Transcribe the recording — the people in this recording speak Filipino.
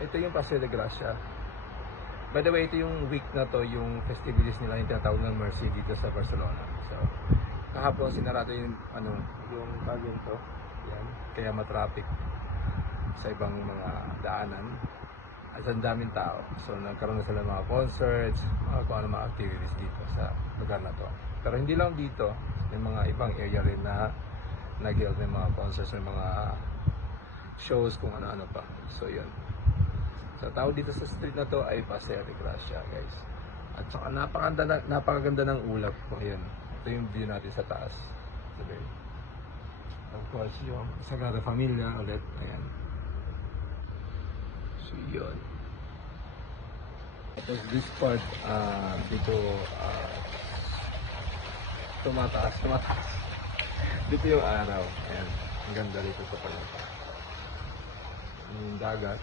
Ito yung Paseo de Gracia. By the way, ito yung week na to, yung festivities nila yung tinatawag ng Mercy dito sa Barcelona. So, kahapon sinarado yung yung bagong to. Yan, kaya matraffic sa ibang mga daanan. At ang daming tao. So, nagkaroon na sila ng mga concerts, kung ano mga activities dito sa lugar na to. Pero hindi lang dito, may mga ibang area rin na nag-held ng mga concerts, ng mga shows, kung ano-ano pa. So, yun. So, tawag dito sa street na to ay Paseo de Gracia, guys. At saka napakaganda ng ulap ko. Ayan. Ito yung view natin sa taas. Today. Of course, yung Sagrada Familia ulit. Ayan. So, yun. Tapos this part, dito, tumataas. Dito yung araw. Ayan. Ang ganda dito sa pala. Yung dagat.